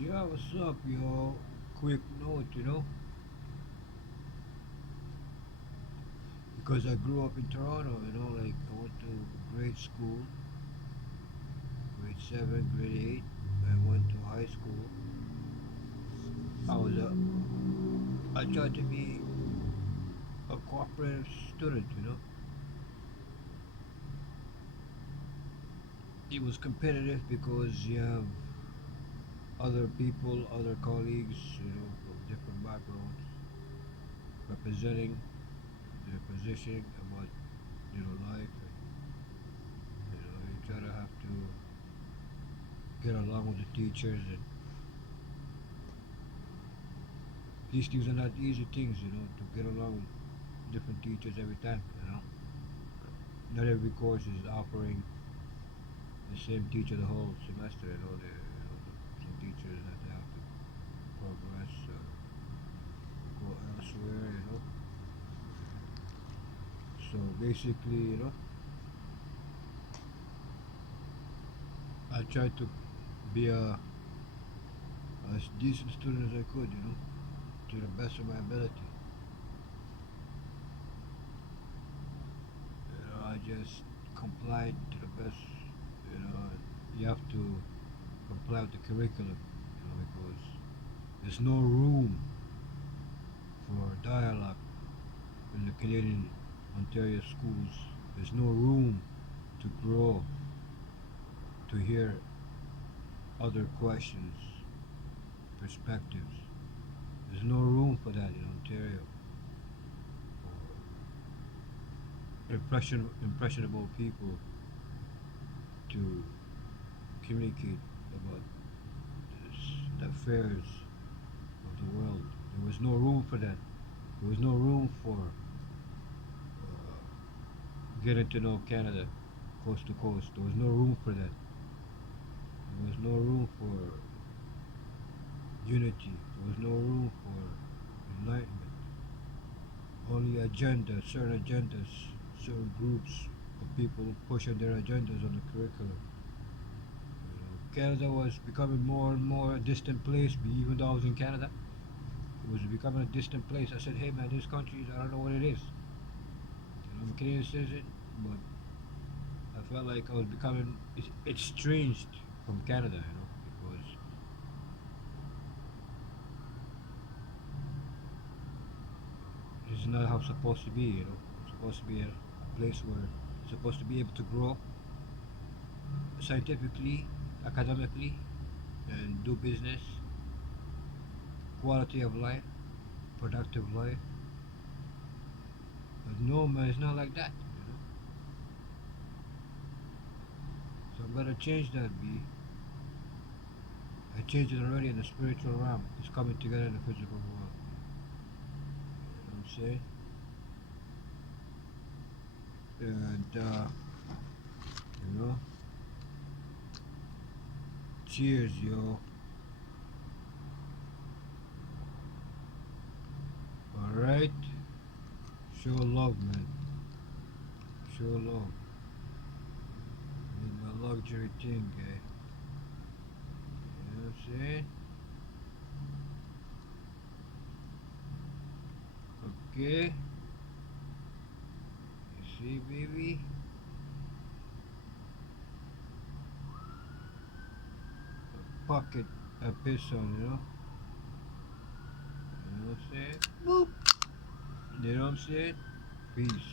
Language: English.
Yeah, what's up, yo? Quick note, because I grew up in Toronto, like I went to grade school, grade 7, grade 8. I went to high school. I tried to be a cooperative student, It was competitive because you have other people, other colleagues, from different backgrounds representing their position about, life. And, you try to have to get along with the teachers, and these things are not easy things, to get along with different teachers every time. Not every course is offering the same teacher the whole semester. Some teachers that they have to progress or go elsewhere. So basically, I tried to be as decent student as I could, to the best of my ability. I just complied to the best. You know, you have to comply with the curriculum, because there's no room for dialogue in the Canadian Ontario schools. There's no room to grow, to hear other questions, perspectives. There's no room for that in Ontario. For impressionable people to communicate about the affairs of the world. There was no room for that. There was no room for getting to know Canada coast to coast. There was no room for that. There was no room for unity. There was no room for enlightenment. Only certain agendas, certain groups of people pushing their agendas on the curriculum. Canada was becoming more and more a distant place. Even though I was in Canada, it was becoming a distant place. I said, "Hey man, this country, I don't know what it is. I'm a Canadian citizen, but I felt like I was becoming estranged from Canada, because it's not how it's supposed to be, It's supposed to be a place where it's supposed to be able to grow scientifically, academically, and do business, quality of life, productive life. But no, man, it's not like that. So I'm gonna change that, B. I changed it already in the spiritual realm. It's coming together in the physical world. You know what I'm saying? And you know, cheers, yo. All right, show love, man. Show love. Need my luxury thing, guy. You know what I'm saying? Okay. You see, baby? A pocket I piss on, You know what I'm saying? Boop. You know what I'm saying? Peace.